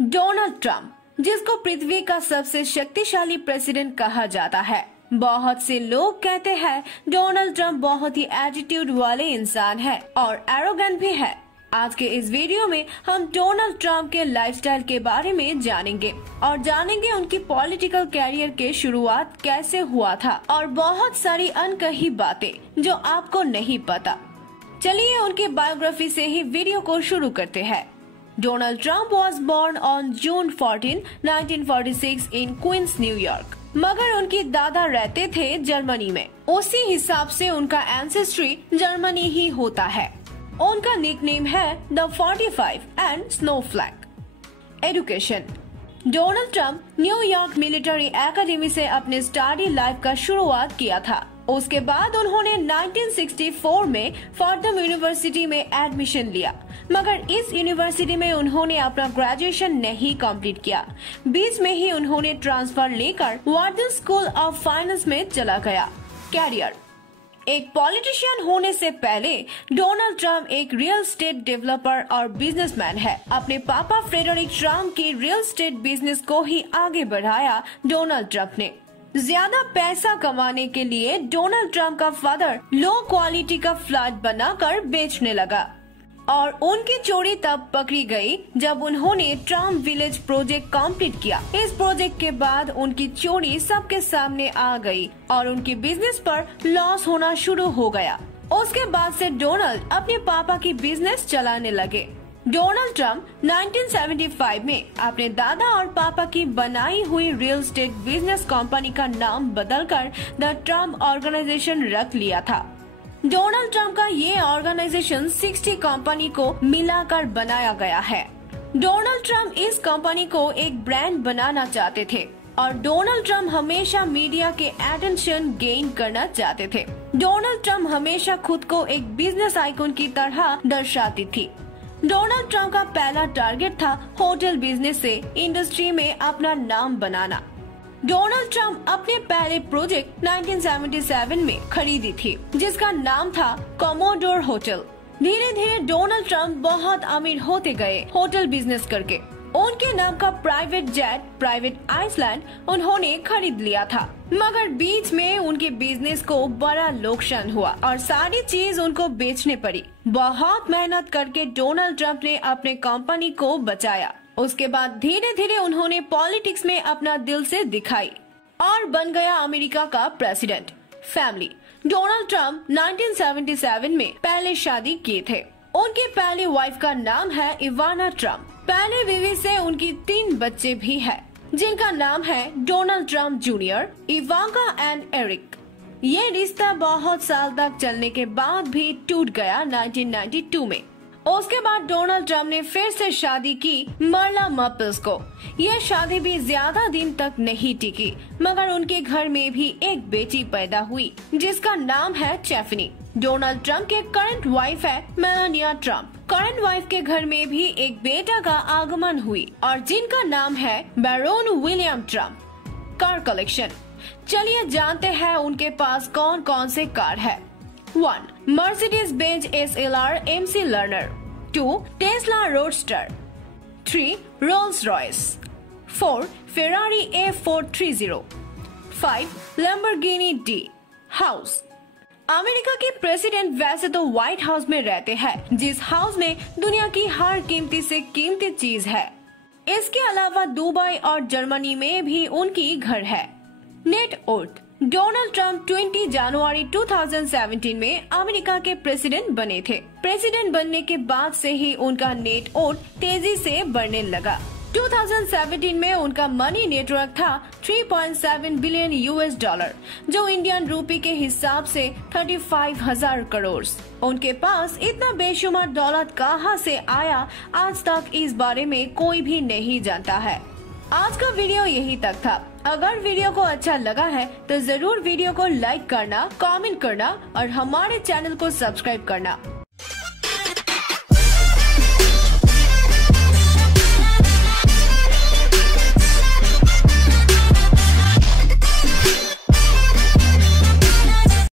Donald Trump, जिसको पृथ्वी का सबसे शक्तिशाली प्रेसिडेंट कहा जाता है। बहुत से लोग कहते हैं डोनाल्ड ट्रंप बहुत ही एटीट्यूड वाले इंसान है और एरोगेंट भी है। आज के इस वीडियो में हम डोनाल्ड ट्रंप के लाइफस्टाइल के बारे में जानेंगे और जानेंगे उनकी पॉलिटिकल कैरियर के शुरुआत कैसे हुआ था और बहुत सारी अनकही बातें जो आपको नहीं पता। चलिए उनकी बायोग्राफी से ही वीडियो को शुरू करते हैं। Donald Trump was born on June 14, 1946 in Queens, New York. मगर उनके दादा रहते थे जर्मनी में। उसी हिसाब से उनका एंसेस्ट्री जर्मनी ही होता है। उनका निकनेम है the 45 and snowflake. Education. Donald Trump New York military academy से अपने स्टडी लाइफ का शुरुआत किया था। उसके बाद उन्होंने 1964 में फॉर्डम यूनिवर्सिटी में एडमिशन लिया, मगर इस यूनिवर्सिटी में उन्होंने अपना ग्रेजुएशन नहीं कंप्लीट किया। बीच में ही उन्होंने ट्रांसफर लेकर वार्डन स्कूल ऑफ फाइनेंस में चला गया। कैरियर। एक पॉलिटिशियन होने से पहले डोनाल्ड ट्रंप एक रियल एस्टेट डेवलपर और बिजनेसमैन है। अपने पापा फ्रेडरिक ट्रंप की रियल एस्टेट बिजनेस को ही आगे बढ़ाया डोनाल्ड ट्रंप ने। ज्यादा पैसा कमाने के लिए डोनाल्ड ट्रंप का फादर लो क्वालिटी का फ्लैट बनाकर बेचने लगा और उनकी चोरी तब पकड़ी गई जब उन्होंने ट्रंप विलेज प्रोजेक्ट कंप्लीट किया। इस प्रोजेक्ट के बाद उनकी चोरी सबके सामने आ गई और उनके बिजनेस पर लॉस होना शुरू हो गया। उसके बाद से डोनाल्ड अपने पापा की बिजनेस चलाने लगे। डोनाल्ड ट्रंप 1975 में अपने दादा और पापा की बनाई हुई रियल एस्टेट बिजनेस कंपनी का नाम बदलकर द ट्रंप ऑर्गेनाइजेशन रख लिया था। डोनाल्ड ट्रंप का ये ऑर्गेनाइजेशन 60 कंपनी को मिलाकर बनाया गया है। डोनाल्ड ट्रंप इस कंपनी को एक ब्रांड बनाना चाहते थे और डोनाल्ड ट्रंप हमेशा मीडिया के अटेंशन गेन करना चाहते थे। डोनाल्ड ट्रंप हमेशा खुद को एक बिजनेस आइकन की तरह दर्शाती थी। डोनाल्ड ट्रंप का पहला टारगेट था होटल बिजनेस से इंडस्ट्री में अपना नाम बनाना। डोनाल्ड ट्रंप अपने पहले प्रोजेक्ट 1977 में खरीदी थी, जिसका नाम था कमोडोर होटल। धीरे धीरे डोनाल्ड ट्रंप बहुत अमीर होते गए होटल बिजनेस करके। उनके नाम का प्राइवेट जेट प्राइवेट आइसलैंड उन्होंने खरीद लिया था, मगर बीच में उनके बिजनेस को बड़ा नुकसान हुआ और सारी चीज उनको बेचने पड़ी। बहुत मेहनत करके डोनाल्ड ट्रंप ने अपने कंपनी को बचाया। उसके बाद धीरे धीरे उन्होंने पॉलिटिक्स में अपना दिल से दिखाई और बन गया अमेरिका का प्रेसिडेंट। फैमिली। डोनाल्ड ट्रंप 1977 में पहले शादी किए थे। उनकी पहली वाइफ का नाम है इवाना ट्रंप। पहले बीवी से उनकी 3 बच्चे भी हैं, जिनका नाम है Donald Trump junior, Ivanka and Eric. ये रिश्ता बहुत साल तक चलने के बाद भी टूट गया 1992 में। उसके बाद डोनाल्ड ट्रंप ने फिर से शादी की मर्ला मप्पल्स को। यह शादी भी ज्यादा दिन तक नहीं टिकी, मगर उनके घर में भी एक बेटी पैदा हुई जिसका नाम है चेफनी। डोनाल्ड ट्रंप के करंट वाइफ है मेलानिया ट्रंप। करंट वाइफ के घर में भी एक बेटा का आगमन हुई और जिनका नाम है Baron William Trump. Car collection. चलिए जानते हैं उनके पास कौन कौन से कार है। 1. Mercedes Benz SLR MC learner. 2. Tesla roadster. 3. Rolls Royce. 4. Ferrari A430। 5. Lamborghini D। House. America के प्रेसिडेंट वैसे तो व्हाइट हाउस में रहते हैं, जिस हाउस में दुनिया की हर कीमती से कीमती चीज है। इसके अलावा दुबई और जर्मनी में भी उनकी घर है। Net worth. डोनाल्ड ट्रंप 20 जनवरी 2017 में अमेरिका के प्रेसिडेंट बने थे। प्रेसिडेंट बनने के बाद से ही उनका नेट वर्थ तेजी से बढ़ने लगा। 2017 में उनका मनी नेटवर्क था 3.7 बिलियन $, जो इंडियन रूपी के हिसाब से 35,000 करोड़। उनके पास इतना बेशुमार दौलत कहां से आया, आज तक इस बारे में कोई भी नहीं जानता है। आज का वीडियो यही तक था। अगर वीडियो को अच्छा लगा है तो जरूर वीडियो को लाइक करना, कमेंट करना और हमारे चैनल को सब्सक्राइब करना।